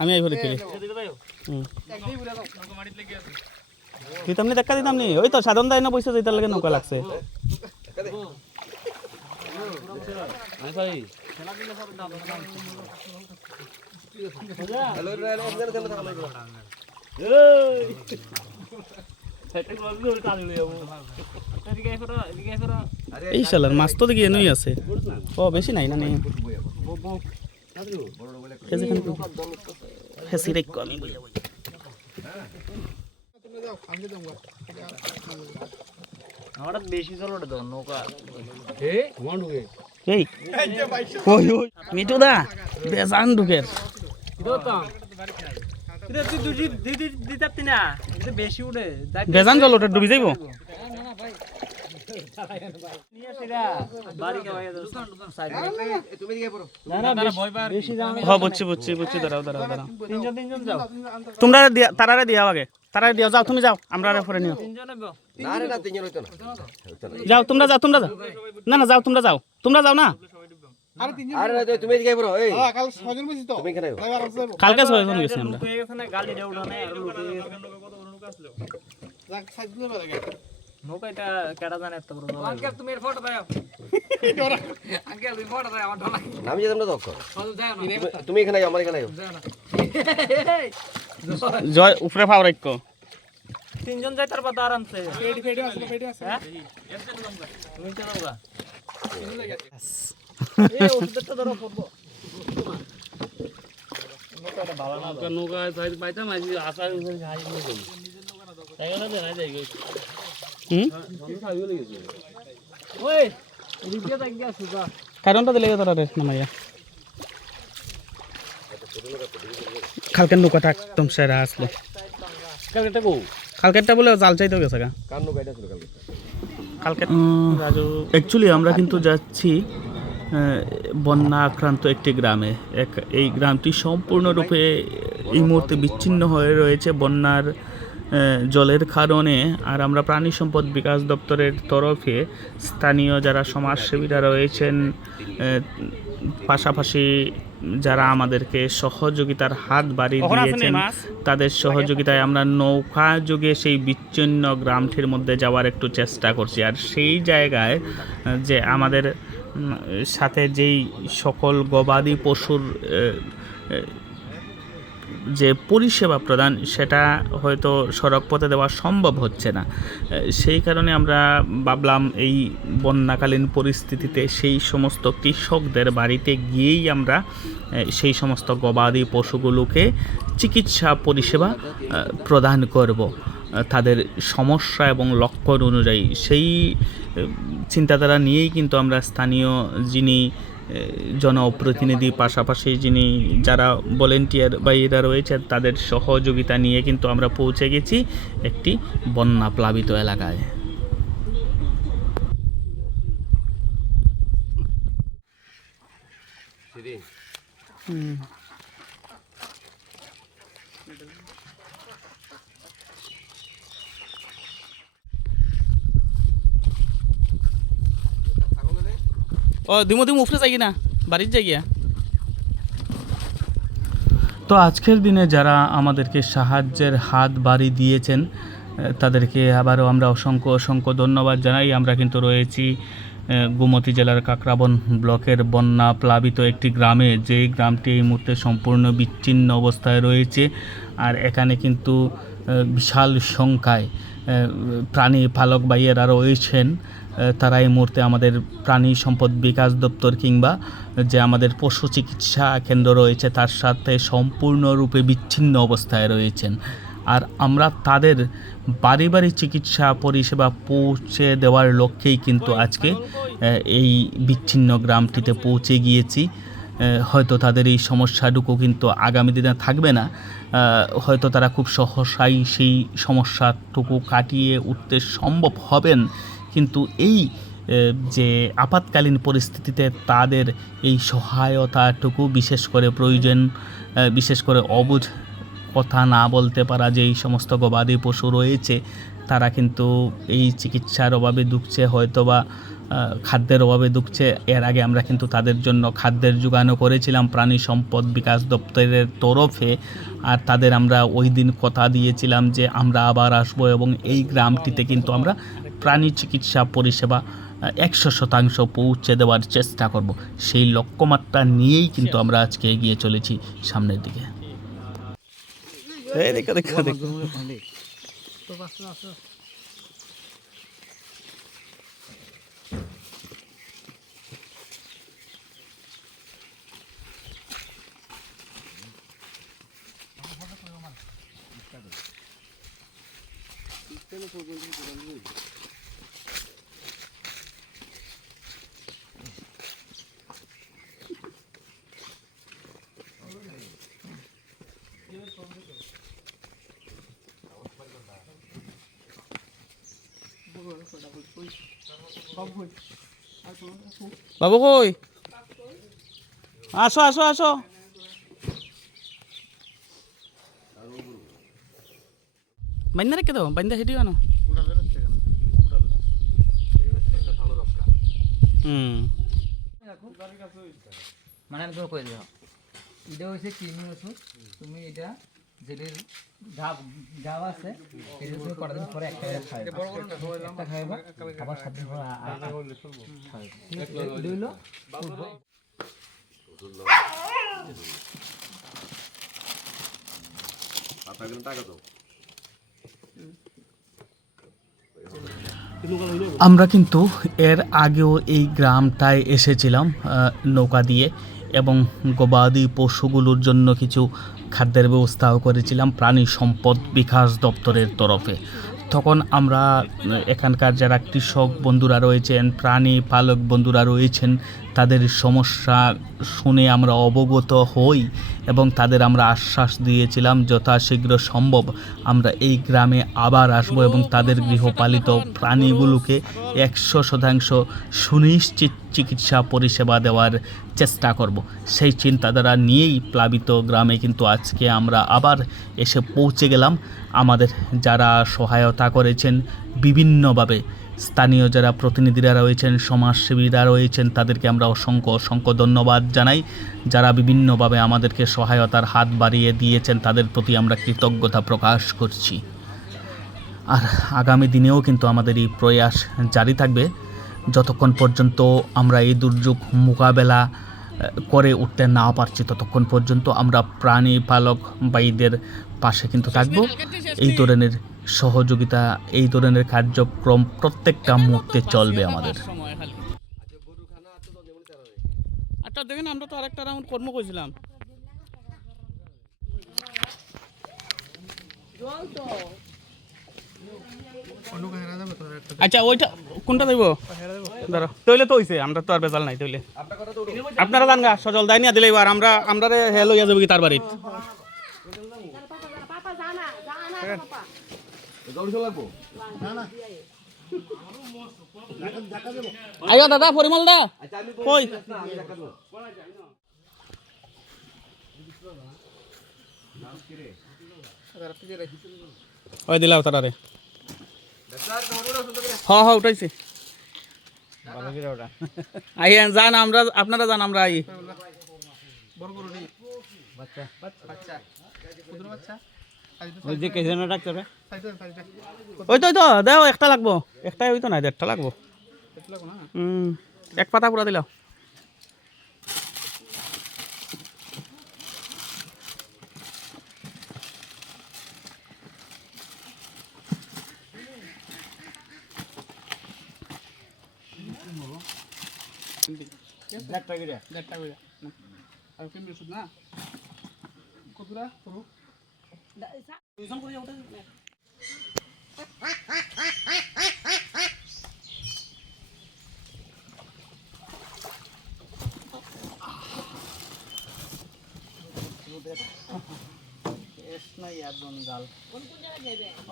আমি এই ঘরে দিতাম নি দেখা দিতাম নি ওই তো সাধারণ দায় না পয়সা যেটার লাগে নৌকা লাগছে এই শালার মাছ তো দেখি এনেই আছে ও বেশি নাই না নেই মিঠু দা বেজান ঢুকের বেজান জল ওটা ডুবি যাইব বুঝছি দাঁড়াও তোমরা তারারে দিয়া আগে তারারে দিয়া যাও তুমি যাও আমরা পরে নিও যাও তোমরা যাও না যাও তোমরা যাও না কালকে 6 জন গেছি আমরা নৌকাটা কেডা জানে এত বড় আঙ্কেল তুমি এর ফটো দাও আঙ্কেল তুমি ফটো দাও আমার ঢলা নামি যেতাম না দক্ষ তুমি এখানে যাও আমার এখানে যাও জয় উপরে ফাও রাখো তিনজন যাই তার পাতা আরামসে ফেডি আছে হ্যাঁ তুমি চলো গা এই ওষুধটা ধরো পড়বো নৌকাটা ভালো না নৌকা পাইতাম আজ আশা করে খাই নিয়ে তাই না দেনা যাই গই কারণটা দিলে তারা রেস্ট নামাইয়া কালকের নৌকাটা একদম সেরা আসলো কালকেরটা বলে জাল চাইতেও গেছে কালকে অ্যাকচুয়ালি আমরা কিন্তু যাচ্ছি বন্যা আক্রান্ত একটি গ্রামে এই গ্রামটি সম্পূর্ণরূপে এই মুহূর্তে বিচ্ছিন্ন হয়ে রয়েছে বন্যার জলের কারণে। আর আমরা প্রাণী সম্পদ বিকাশ দপ্তরের তরফে স্থানীয় যারা সমাজসেবীরা রয়েছেন, পাশাপাশি যারা আমাদেরকে সহযোগিতার হাত বাড়িয়ে দিয়েছেন, তাদের সহযোগিতায় আমরা নৌকা যোগে সেই বিচ্ছিন্ন গ্রামটির মধ্যে যাওয়ার একটু চেষ্টা করছি। আর সেই জায়গায় যে আমাদের সাথে যেই সকল গবাদি পশুর যে পরিষেবা প্রদান, সেটা হয়তো সড়ক পথে দেওয়া সম্ভব হচ্ছে না। সেই কারণে আমরা ভাবলাম এই বন্যাকালীন পরিস্থিতিতে সেই সমস্ত কৃষকদের বাড়িতে গিয়েই আমরা সেই সমস্ত গবাদি পশুগুলোকে চিকিৎসা পরিষেবা প্রদান করব তাদের সমস্যা এবং লক্ষণ অনুযায়ী। সেই চিন্তাধারা নিয়েই কিন্তু আমরা স্থানীয় যিনি জনপ্রতিনিধি, পাশাপাশি যিনি যারা ভলেন্টিয়ার ভাইয়েরা রয়েছেন, তাদের সহযোগিতা নিয়ে কিন্তু আমরা পৌঁছে গেছি একটি বন্যা প্লাবিত এলাকায়। ও দিমো উফরে যাই না, বাড়ির যাই গিয়া। তো আজকের দিনে যারা আমাদেরকে সাহায্যের হাত বাড়ি দিয়েছেন, তাদেরকে আবারও আমরা অসংখ্য ধন্যবাদ জানাই। আমরা কিন্তু রয়েছি গোমতী জেলার কাকরাবন ব্লকের বন্যা প্লাবিত একটি গ্রামে, যে গ্রামটি এই মুহূর্তে সম্পূর্ণ বিচ্ছিন্ন অবস্থায় রয়েছে। আর এখানে কিন্তু বিশাল সংখ্যায় প্রাণী পালক ভাইয়েরা রয়েছেন। তারা এই মুহূর্তে আমাদের প্রাণী সম্পদ বিকাশ দপ্তর কিংবা যে আমাদের পশু চিকিৎসা কেন্দ্র রয়েছে তার সাথে সম্পূর্ণরূপে বিচ্ছিন্ন অবস্থায় রয়েছেন। আর আমরা তাদের বাড়ি বাড়ি চিকিৎসা পরিষেবা পৌঁছে দেওয়ার লক্ষ্যেই কিন্তু আজকে এই বিচ্ছিন্ন গ্রামটিতে পৌঁছে গিয়েছি। হয়তো তাদের এই সমস্যাটুকু কিন্তু আগামী দিনে থাকবে না, হয়তো তারা খুব সহসাই সেই সমস্যাটুকু কাটিয়ে উঠতে সম্ভব হবেন। কিন্তু এই যে আপাতকালীন পরিস্থিতিতে তাদের এই সহায়তাটুকু বিশেষ করে প্রয়োজন, বিশেষ করে অবুঝ কথা না বলতে পারা যেই সমস্ত গবাদি পশু রয়েছে, তারা কিন্তু এই চিকিৎসার অভাবে দুঃখছে। হয়তোবা খাদ্যের অভাবে দুঃখছে। এর আগে আমরা কিন্তু তাদের জন্য খাদ্যের যোগানও করেছিলাম প্রাণী সম্পদ বিকাশ দপ্তরের তরফে, আর তাদের আমরা ওই দিন কথা দিয়েছিলাম যে আমরা আবার আসবো এবং এই গ্রামটিতে কিন্তু আমরা প্রাণী চিকিৎসা পরিষেবা 100% পৌঁছে দেওয়ার চেষ্টা করব। সেই লক্ষ্যমাত্রা নিয়েই কিন্তু আমরা আজকে এগিয়ে চলেছি সামনের দিকে। বাবু কই? আসো আসো আসো। বাইন্দা রেখে দাও, বাইন্দা হেঁটে আনো। মানে আমি তোমাকে কই দিলাম এটা হচ্ছে কৃমি ওষুধ। তুমি এটা যেটির ঘাব আছে এটা তুমি কটা দিন পরে একটা খাইবা, আবার 7 দিন পরে আমরা কিন্তু এর আগেও এই গ্রামটায় এসেছিলাম নৌকা দিয়ে, এবং গবাদি পশুগুলোর জন্য কিছু খাদ্যের ব্যবস্থাও করেছিলাম প্রাণী সম্পদ বিকাশ দপ্তরের তরফে। তখন আমরা এখানকার যারা কৃষক বন্ধুরা রয়েছেন, প্রাণী পালক বন্ধুরা রয়েছেন, তাদের সমস্যা শুনে আমরা অবগত হই এবং তাদের আমরা আশ্বাস দিয়েছিলাম যথাশীঘ্র সম্ভব আমরা এই গ্রামে আবার আসব এবং তাদের গৃহপালিত প্রাণীগুলোকে 100% সুনিশ্চিত চিকিৎসা পরিষেবা দেওয়ার চেষ্টা করব। সেই চিন্তাধারা নিয়েই প্লাবিত গ্রামে কিন্তু আজকে আমরা আবার এসে পৌঁছে গেলাম। আমাদের যারা সহায়তা করেছেন বিভিন্নভাবে, স্থানীয় যারা প্রতিনিধিরা রয়েছেন, সমাজসেবীরা রয়েছেন, তাদেরকে আমরা অসংখ্য ধন্যবাদ জানাই। যারা বিভিন্নভাবে আমাদেরকে সহায়তার হাত বাড়িয়ে দিয়েছেন তাদের প্রতি আমরা কৃতজ্ঞতা প্রকাশ করছি। আর আগামী দিনেও কিন্তু আমাদের এই প্রয়াস জারি থাকবে যতক্ষণ পর্যন্ত আমরা এই দুর্যোগ মোকাবেলা করে উঠতে না পারছি, ততক্ষণ পর্যন্ত আমরা প্রাণী পালক ভাইদের পাশে কিন্তু থাকব। এই ধরনের সহযোগিতা, এই ধরনের কার্যক্রম প্রত্যেকটা মুহূর্তে চলবে আমাদের। আচ্ছা দেখেন, আমরা তো আরেকটা রাউন্ড কর্ম করেছিলাম। আচ্ছা ওইটা কোনটা দেব ধরো তৈলে তো হইছে, আমরা তো আর বেজাল নাই তৈলে। আপনারা জান গা সজল দায় নিয়ে দিলে এবার আমরা আমরা হে লইয়া যাবো কি তার বাড়িত। আইয়া দাদা পরিমল দা কই ওই দিলাও তারারে। হ্যাঁ হ্যাঁ উঠাইছি। আইয়েন যান, আমরা আপনারা যান, আমরা আই। ওই তো দেও একটা লাগবো, একটাই হইতো না, 1.5টা লাগবো। এক পাতা পুরা দিলাও।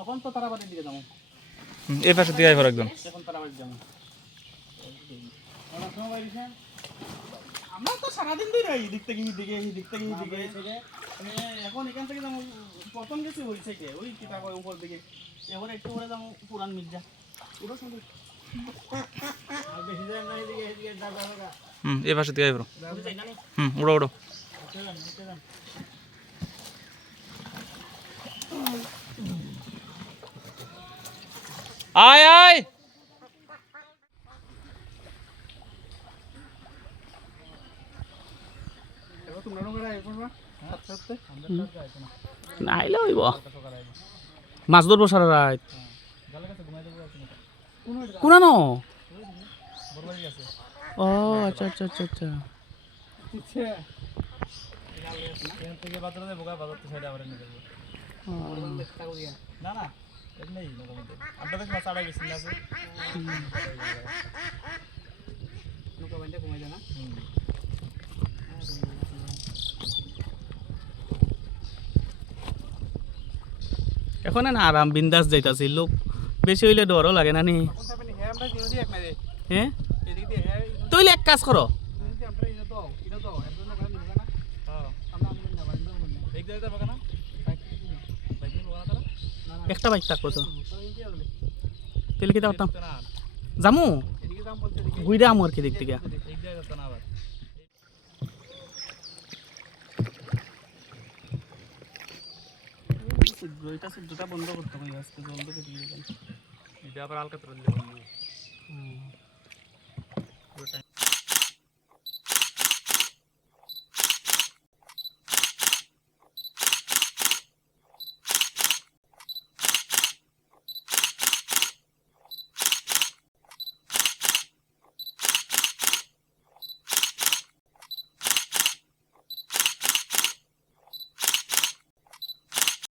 এখন তো তারাবাড়ির দিকে যাবো, এই পাশে দিয়ে আইবার একদম। এখন তারাবাড়ি যাবো। আমরা তো সারাদিন ধরে এই দিক থেকে এই দিকে, এই দিক থেকে এই দিকে। এখন এখান থেকে যাবো, প্রথম গেছি ওই সাইডে, ওই কিতাব উপর দিকে। এবারে একটু করে যাবো পুরান মির্জা। ওটা সুন্দর। এই পাশে দিয়ে আইবো উড়ো উড়ো আয় আয় আইলে হইব মাছ ধরবো সারা রাত কোন ও আচ্ছা আচ্ছা আচ্ছা আচ্ছা না না নেই আপনাদের মাছ আড়াই গেছিল না এখন না আরাম বিন্দাস যাইতাছি লোক বেশি হইলে ডরও লাগে না নি হ্যাঁ তুই এক কাজ করো একটা বাইক থাকবো তো তেলে খেতে পারতাম যামু ঘুরে আমু আর কি দিক থেকে বন্ধ করতে হবে আজকে বন্ধ করে দিয়ে আবার হালকা